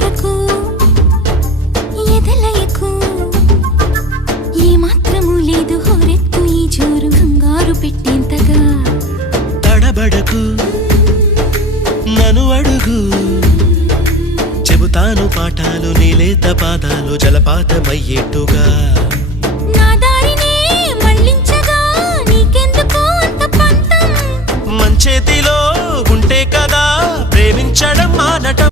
కొరకు ఎదలయకు ఏ మాత్రము లేదు హోరెత్తు ఈ జోరు కంగారు పెట్టేంతగా తడబడకు నన్ను అడుగు చెబుతాను పాఠాలు నీలేత పాదాలు జలపాతమయ్యేట్టుగా నా దారినే మళ్ళించగా నీకెందుకు అంత పంతం మంచేతిలో ఉంటే కదా ప్రేమించడం మానటం